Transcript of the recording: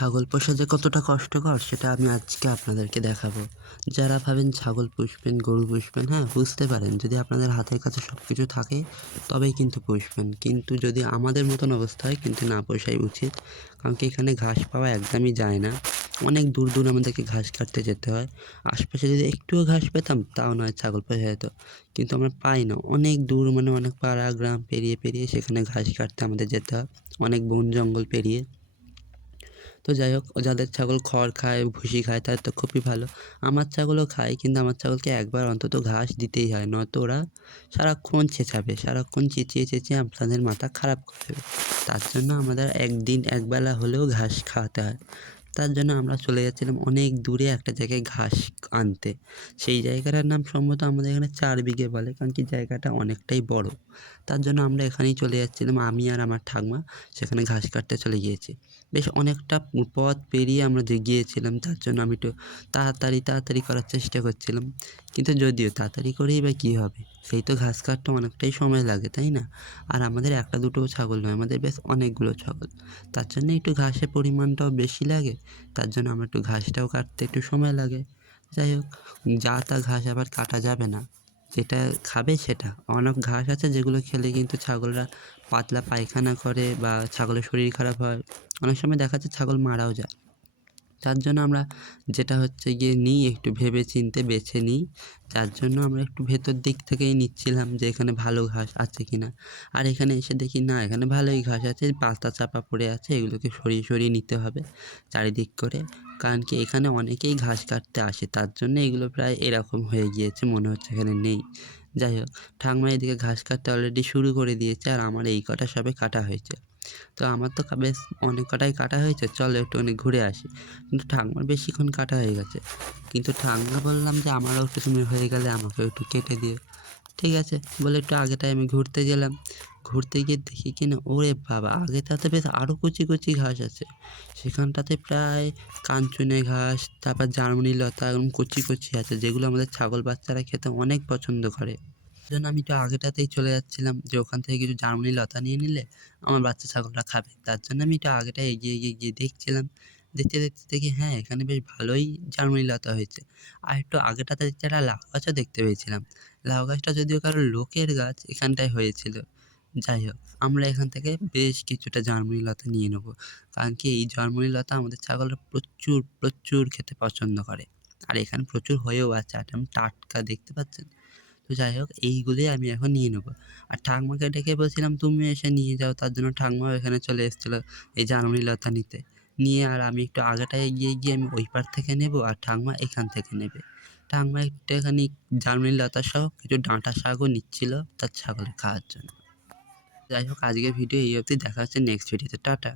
ছাগল পোষা যে কতটা কষ্টকর সেটা আমি আজকে আপনাদেরকে দেখাবো। যারা ভাবেন ছাগল পুষবেন, গরু পুষবেন, হ্যাঁ বুঝতে পারেন যদি আপনাদের হাতের কাছে সব কিছু থাকে তবেই কিন্তু পুষবেন। কিন্তু যদি আমাদের মতন অবস্থা হয় কিন্তু না পোষাই উচিত। কারণ কি এখানে ঘাস পাওয়া একদমই যায় না। অনেক দূর দূর আমাদেরকে ঘাস কাটতে যেতে হয়। আশপাশে যদি একটুও ঘাস পেতাম তাও নয় ছাগল পোষা যেত। কিন্তু আমরা পাই না। অনেক দূর মানে অনেক পাড়া গ্রাম পেরিয়ে পেরিয়ে সেখানে ঘাস কাটতে আমাদের যেতে হয়। অনেক বন জঙ্গল পেরিয়ে। তো যাই হোক যাদের ছাগল খড় খায়, ভুসি খায় তাদের তো খুবই ভালো। আমার ছাগলও খায় কিন্তু আমার ছাগলকে একবার অন্তত ঘাস দিতেই হয়, নয়তো ওরা সারাক্ষণ চেঁচাবে, সারাক্ষণ চেঁচিয়ে চেঁচিয়ে আপনাদের মাথা খারাপ করে দেবে। তার জন্য আমাদের একদিন একবেলা হলেও ঘাস খাওয়াতে হয়। তার জন্য আমরা চলে যাচ্ছিলাম অনেক দূরে একটা জায়গায় ঘাস আনতে। সেই জায়গাটার নাম সম্ভবত আমাদের এখানে 4 বিঘে বলে, কারণ কি জায়গাটা অনেকটাই বড়। তার জন্য আমরা এখানেই চলে যাচ্ছিলাম, আমি আর আমার ঠাকমা সেখানে ঘাস কাটতে চলে গিয়েছি। বেশ অনেকটা পথ পেরিয়ে আমরা যে গিয়েছিলাম, তার জন্য আমি একটু তাড়াতাড়ি করার চেষ্টা করছিলাম। কিন্তু যদিও তাড়াতাড়ি করেই বা কী হবে, সেই তো ঘাস কাটতে অনেকটাই সময় লাগে, তাই না? আর আমাদের একটা দুটোও ছাগল নয়, আমাদের বেশ অনেকগুলো ছাগল। তার জন্য একটু ঘাসের পরিমাণটাও বেশি লাগে। তার জন্য আমার একটু ঘাসটাও কাটতে একটু সময় লাগে। যাই হোক, যা তা ঘাস আবার কাটা যাবে না। যেটা খাবে সেটা। অনেক ঘাস আছে যেগুলো খেলে কিন্তু ছাগলরা পাতলা পায়খানা করে বা ছাগলের শরীর খারাপ হয়। অনেক সময় দেখা যাচ্ছে ছাগল মারাও যায়। তার জন্য আমরা যেটা হচ্ছে গিয়ে নিই একটু ভেবে চিন্তে বেছে নিই। যার জন্য আমরা একটু ভেতর দিক থেকেই নিচ্ছিলাম যে এখানে ভালো ঘাস আছে কিনা। আর এখানে এসে দেখি না, এখানে ভালোই ঘাস আছে, পাতা চাপা পড়ে আছে, এগুলোকে সরিয়ে সরিয়ে নিতে হবে চারিদিক করে। কারণ কি এখানে অনেকেই ঘাস কাটতে আসে, তার জন্য এগুলো প্রায় এরকম হয়ে গিয়েছে, মনে হচ্ছে এখানে নেই। যাই হোক, ঠাকুমা এদিকে ঘাস কাটতে অলরেডি শুরু করে দিয়েছে আর আমার এই কটা সবে কাটা হয়েছে। তো আমার তো বেশ অনেক কটাই কাটা হয়েছে, চলো একটুখানি ঘুরে আসি। কিন্তু ঠাকুমার বেশিক্ষণ কাটা হয়ে গেছে। কিন্তু ঠাকুমা বললাম যে আমারও একটু তুমি হয়ে গেলে আমাকেও একটু কেটে দিও। ঠিক আছে বলে একটু আগেটায় আমি ঘুরতে গেলাম। ঘুরতে গিয়ে দেখি কিনা ওরে বাবা, আগেটাতে বেশ আরও কচি কচি ঘাস আছে। সেখানটাতে প্রায় কাঞ্চনে ঘাস, তারপর জার্মানি লতা এরকম কচি কচি আছে, যেগুলো আমাদের ছাগল বাচ্চারা খেতে অনেক পছন্দ করে। জন্য আমি একটু আগেটাতেই চলে যাচ্ছিলাম যে ওখান থেকে কিছু জার্মানি লতা নিয়ে নিলে আমার বাচ্চা ছাগলটা খাবে। তার জন্য আমি একটু আগেটায় এগিয়ে গিয়ে দেখছিলাম। দেখতে দেখি হ্যাঁ, এখানে বেশ ভালোই জার্মানি লতা হয়েছে। আর একটু আগেটাতে দেখছি একটা লাউ গাছও দেখতে পেয়েছিলাম। লাউ গাছটা যদিও কারো লোকের গাছ, এখানটায় হয়েছিল। যাই হোক, আমরা এখান থেকে বেশ কিছুটা জার্মানি লতা নিয়ে নেবো। কারণ কি এই জার্মানি লতা আমাদের ছাগলরা প্রচুর খেতে পছন্দ করে। আর এখানে প্রচুর হয়েও আছে, একদম টাটকা, দেখতে পাচ্ছেন? তো যাই হোক, এইগুলোই আমি এখন নিয়ে নেবো। আর ঠাকুমাকে ডেকে বলছিলাম তুমি এসে নিয়ে যাও, তার জন্য ঠাকুমাও এখানে চলে এসেছিলো এই জার্মানি লতা নিতে। নিয়ে আর আমি একটু আগেটায় এগিয়ে গিয়ে আমি ওই পার থেকে নেবো আর ঠাকুমা এখান থেকে নেবে। ঠাকুমা একটুখানি জার্মানি লতা সহ কিছু ডাঁটা শাকও নিচ্ছিল তার ছাগলের খাওয়ার জন্য। যাই হোক, আজকের ভিডিও এই অবধি, দেখা হচ্ছে নেক্সট ভিডিওতে। টাটা।